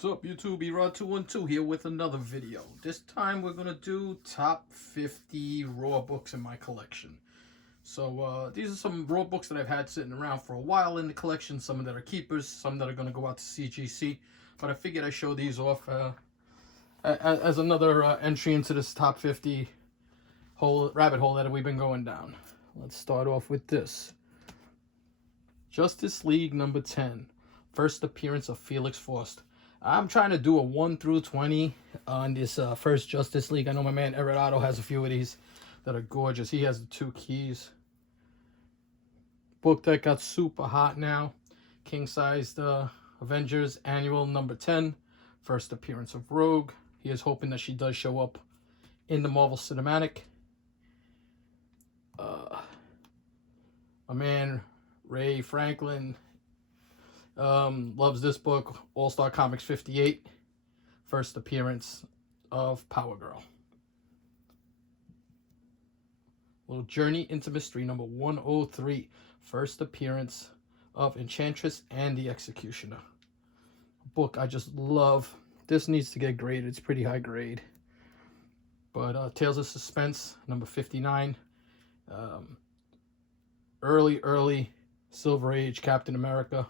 What's up, YouTube? Erod212 here with another video. This time we're gonna do top 50 raw books in my collection. So these are some raw books that I've had sitting around for a while in the collection. Some that are keepers, some that are gonna go out to CGC. But I figured I'd show these off as another entry into this top 50 rabbit hole that we've been going down. Let's start off with this. Justice League number 10. First appearance of Felix Faust. I'm trying to do a 1 through 20 on this first Justice League. I know my man Eredado has a few of these that are gorgeous. He has the 2 keys. Book that got super hot now. King-sized Avengers Annual number 10. First appearance of Rogue. He is hoping that she does show up in the Marvel Cinematic. My man Ray Franklin loves this book. All-Star Comics 58. First appearance of Power Girl. Little Journey into Mystery number 103. First appearance of Enchantress and the Executioner. A book I just love. This needs to get graded. It's pretty high grade. But Tales of Suspense number 59. Early Silver Age Captain America.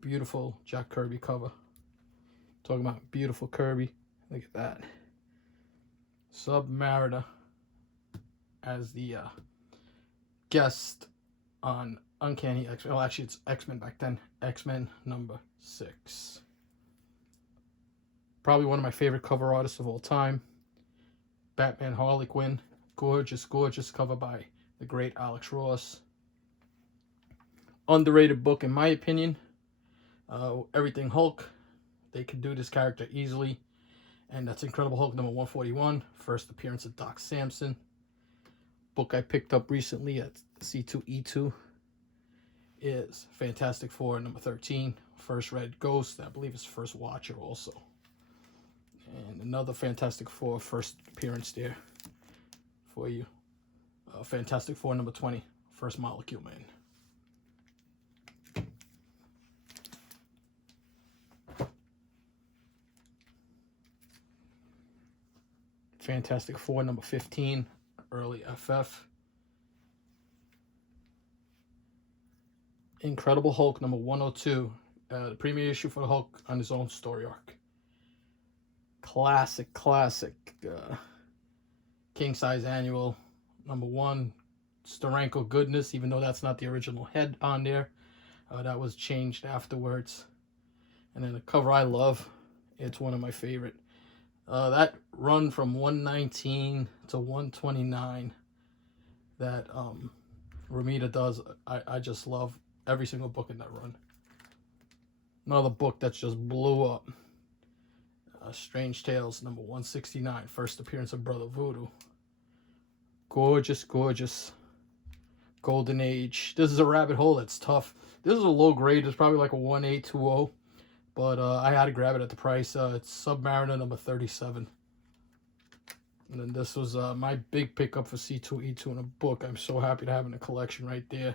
Beautiful Jack Kirby cover. Talking about beautiful Kirby. Look at that. Submariner as the guest on Uncanny X-Men. Well, actually, it's X-Men back then. X-Men number 6. Probably one of my favorite cover artists of all time. Batman Harley Quinn. Gorgeous, gorgeous cover by the great Alex Ross. Underrated book, in my opinion. Everything Hulk. They could do this character easily. And that's Incredible Hulk number 141. First appearance of Doc Samson. Book I picked up recently at C2E2 is Fantastic Four number 13. First Red Ghost. I believe it's First Watcher also. And another Fantastic Four first appearance there for you. Fantastic Four number 20. First Molecule Man. Fantastic Four number 15, early FF. Incredible Hulk number 102, the premiere issue for the Hulk on his own story arc. Classic king size annual number 1. Steranko goodness, even though that's not the original head on there. That was changed afterwards. And then the cover I love, it's one of my favorite. That run from 119 to 129 that Romita does, I just love every single book in that run. Another book that's just blew up. Strange Tales number 169. First appearance of Brother Voodoo. Gorgeous, gorgeous. Golden Age. This is a rabbit hole that's tough. This is a low grade. It's probably like a 1A20. But I had to grab it at the price. It's Submariner number 37. And then this was my big pickup for C2E2 in a book. I'm so happy to have in the collection right there.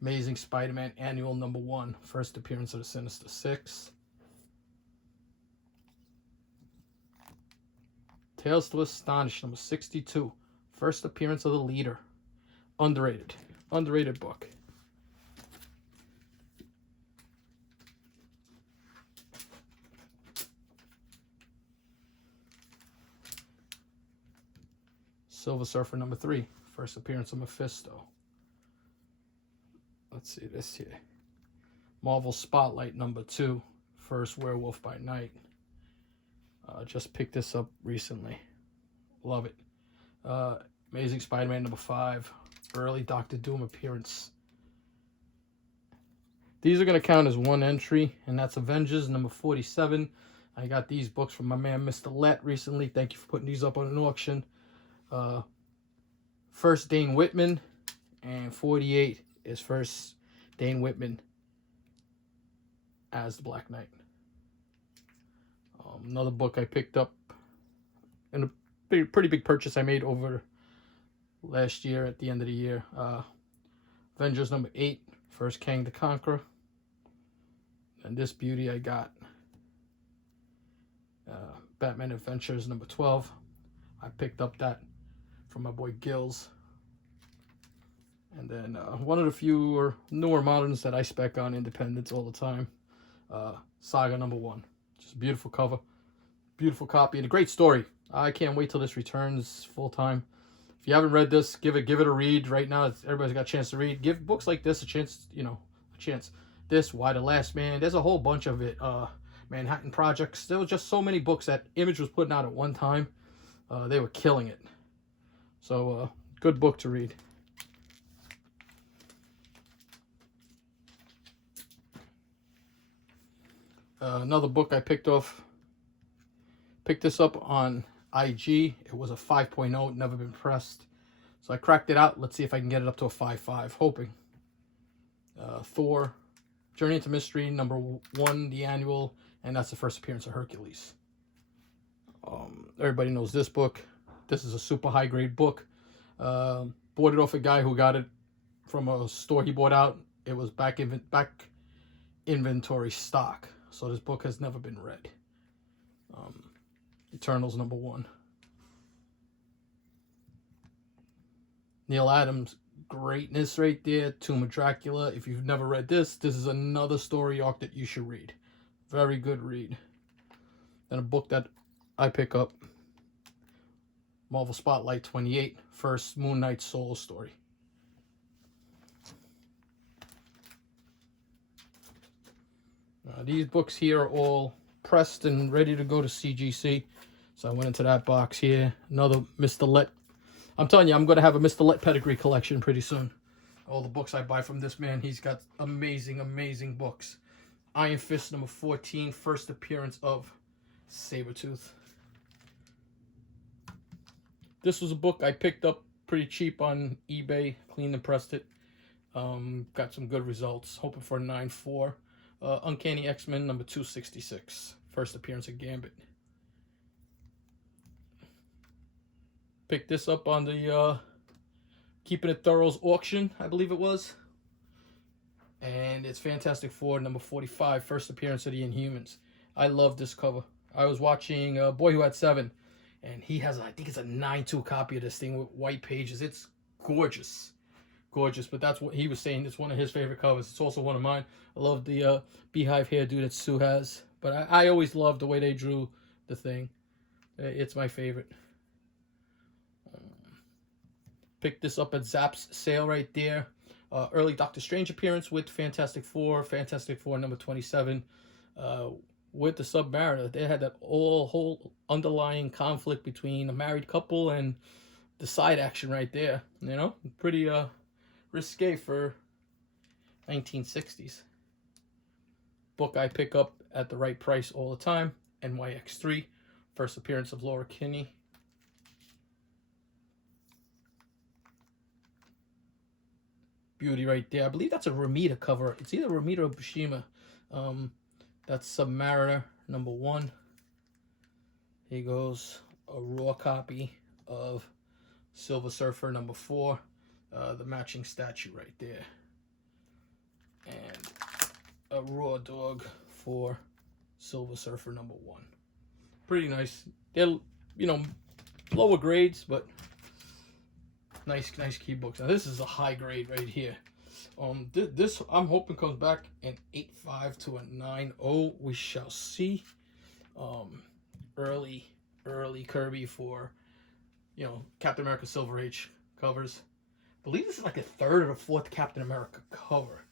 Amazing Spider-Man Annual number 1. First appearance of the Sinister Six. Tales to Astonish number 62. First appearance of the Leader. Underrated. Underrated book. Silver Surfer number 3. First appearance of Mephisto. Let's see this here. Marvel Spotlight number 2. First Werewolf by Night. Just picked this up recently. Love it. Amazing Spider-Man number 5. Early Doctor Doom appearance. These are going to count as one entry, and that's Avengers number 47. I got these books from my man Mr. Let recently. Thank you for putting these up on an auction. First Dane Whitman, and 48 is first Dane Whitman as the Black Knight. Another book I picked up in a pretty big purchase I made over last year at the end of the year. Avengers number 8, first Kang the Conqueror. And this beauty I got Batman Adventures number 12. I picked up that from my boy Gills. And then one of the fewer newer moderns that I spec on independents all the time, Saga number 1. Just a beautiful cover, beautiful copy, and a great story. I can't wait till this returns full time. If you haven't read this, give it a read. Right now, everybody's got a chance to read. Give books like this a chance, a chance. This, Why the Last Man. There's a whole bunch of it. Manhattan Projects. There was just so many books that Image was putting out at one time. They were killing it. So, good book to read. Another book I picked this up on IG. It was a 5.0, never been pressed. So I cracked it out. Let's see if I can get it up to a 5.5, hoping. Thor, Journey into Mystery, number 1, the annual, and that's the first appearance of Hercules. Everybody knows this book. This is a super high grade book. Bought it off a guy who got it from a store he bought out. It was back inventory stock. So this book has never been read. Eternals number 1. Neil Adams, greatness right there. Tomb of Dracula. If you've never read this is another story arc that you should read. Very good read. Then a book that I pick up, Marvel Spotlight 28, first Moon Knight solo story. These books here are all pressed and ready to go to CGC. So I went into that box here. Another Mr. Let. I'm telling you, I'm going to have a Mr. Let pedigree collection pretty soon. All the books I buy from this man, he's got amazing, amazing books. Iron Fist number 14, first appearance of Sabretooth. This was a book I picked up pretty cheap on eBay, cleaned and pressed it. Got some good results, hoping for a 9.4. Uncanny X-Men number 266, first appearance of Gambit. Picked this up on the Keeping It Thorough's auction, I believe it was. And it's Fantastic Four number 45, first appearance of the Inhumans. I love this cover. I was watching Boy Who Had 7, and he has, I think it's a 9.2 copy of this thing with white pages. It's gorgeous. Gorgeous, but that's what he was saying. It's one of his favorite covers. It's also one of mine. I love the beehive hairdo that Sue has, but I always loved the way they drew the thing. It's my favorite. Picked this up at Zap's sale right there. Early Doctor Strange appearance with Fantastic Four number 27. With the Submariner, they had that whole underlying conflict between a married couple and the side action right there. You know, pretty risque for 1960s. Book I pick up at the right price all the time. NYX3, first appearance of Laura Kinney. Beauty right there. I believe that's a Ramita cover. It's either Ramita or Bushima. That's Submariner number 1. Here goes a raw copy of Silver Surfer number 4. The matching statue right there. And a raw dog for Silver Surfer number 1. Pretty nice. They're, lower grades, but nice key books. Now this is a high grade right here. This I'm hoping comes back an 8.5 to a 9.0. We shall see. Early Kirby for Captain America Silver Age covers. I believe this is like the 3rd or the 4th Captain America cover.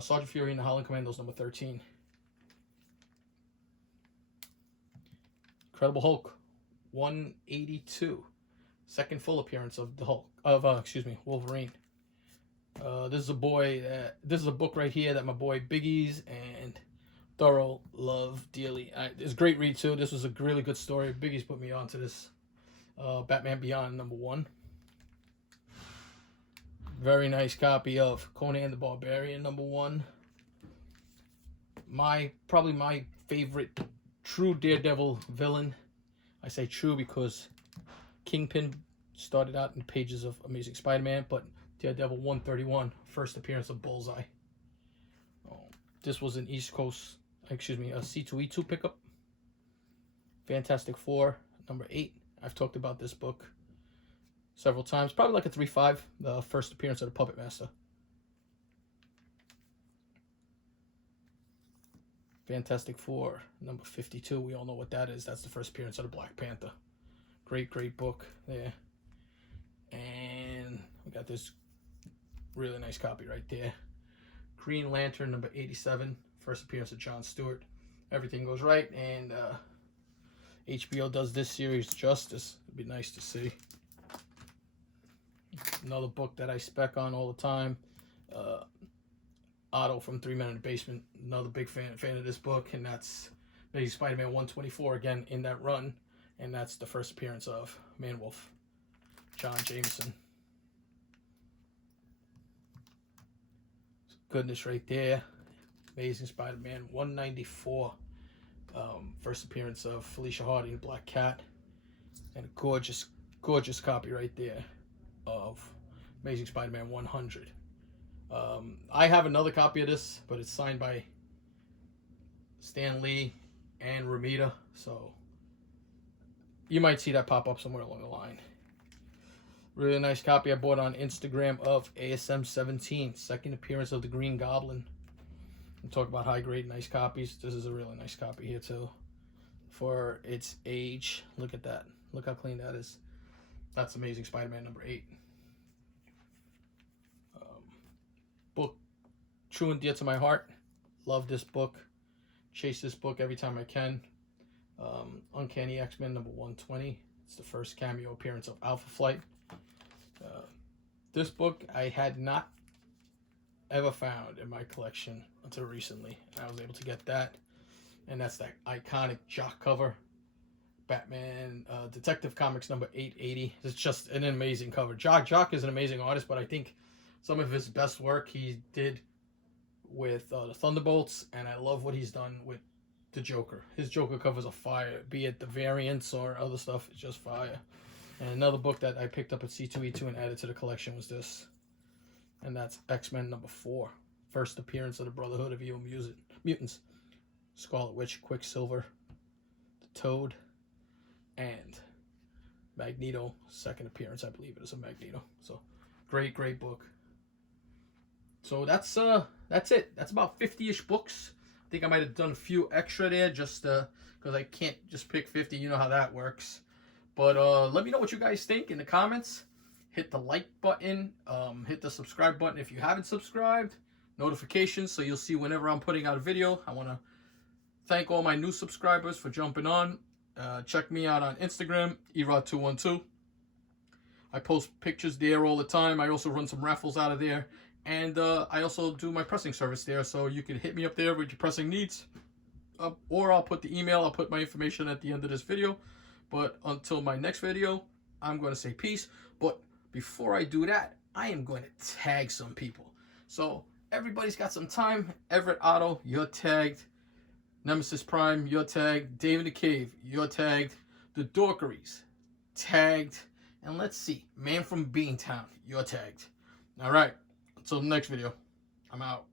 Sergeant Fury and the Howling Commandos number 13. Incredible Hulk 182. Second full appearance of the Hulk Wolverine. This is a book right here that my boy Biggie's and Thorough love dearly. It's a great read too. This was a really good story. Biggie's put me onto this. Batman Beyond number 1. Very nice copy of Conan the Barbarian number 1. Probably my favorite true Daredevil villain. I say true because Kingpin started out in pages of Amazing Spider-Man, but Daredevil 131, first appearance of Bullseye. This was an a C2E2 pickup. Fantastic Four, number 8. I've talked about this book several times. Probably like a 3.5, the first appearance of the Puppet Master. Fantastic Four, number 52. We all know what that is. That's the first appearance of the Black Panther. Great, great book there. And we got this really nice copy right there. Green Lantern, number 87. First appearance of Jon Stewart. Everything goes right, and HBO does this series justice. It'd be nice to see. Another book that I spec on all the time. Otto from 3 Men in the Basement. Another big fan of this book, and that's maybe Spider-Man 124 again in that run, and that's the first appearance of Man-Wolf, John Jameson. Goodness right there. Amazing Spider-Man 194. First appearance of Felicia Hardy, the Black Cat. And a gorgeous, gorgeous copy right there of Amazing Spider-Man 100. I have another copy of this, but it's signed by Stan Lee and Ramita, so you might see that pop up somewhere along the line. Really nice copy I bought on Instagram of ASM 17, second appearance of the Green Goblin. We'll talk about high grade, nice copies. This is a really nice copy here too. For its age, look at that. Look how clean that is. That's Amazing Spider-Man number 8. Book true and dear to my heart. Love this book. Chase this book every time I can. Uncanny X-Men number 120. It's the first cameo appearance of Alpha Flight. This book I had not ever found in my collection until recently. I was able to get that, and that's that iconic Jock cover. Batman Detective Comics number 880. It's just an amazing cover. Jock is an amazing artist, but I think some of his best work he did with the Thunderbolts, and I love what he's done with the Joker. His Joker covers are fire, be it the variants or other stuff. It's just fire. And another book that I picked up at C2E2 and added to the collection was this, and that's X-Men number 4. First appearance of the Brotherhood of Evil Mutants. Scarlet Witch, Quicksilver, the Toad, and Magneto. Second appearance, I believe it is, of Magneto. So great, great book. So that's it. That's about 50-ish books. I think I might have done a few extra there just because I can't just pick 50. You know how that works. But let me know what you guys think in the comments. Hit the like button. Hit the subscribe button if you haven't subscribed. Notifications so you'll see whenever I'm putting out a video. I want to thank all my new subscribers for jumping on. Check me out on Instagram, erod212. I post pictures there all the time. I also run some raffles out of there. And I also do my pressing service there, so you can hit me up there with your pressing needs. Or I'll put the email, I'll put my information at the end of this video. But until my next video, I'm going to say peace. But before I do that, I am going to tag some people. So everybody's got some time. Everett Otto, you're tagged. Nemesis Prime, you're tagged. David the Cave, you're tagged. The Dorkeries, tagged. And let's see, Man from Beantown, you're tagged. All right, until the next video, I'm out.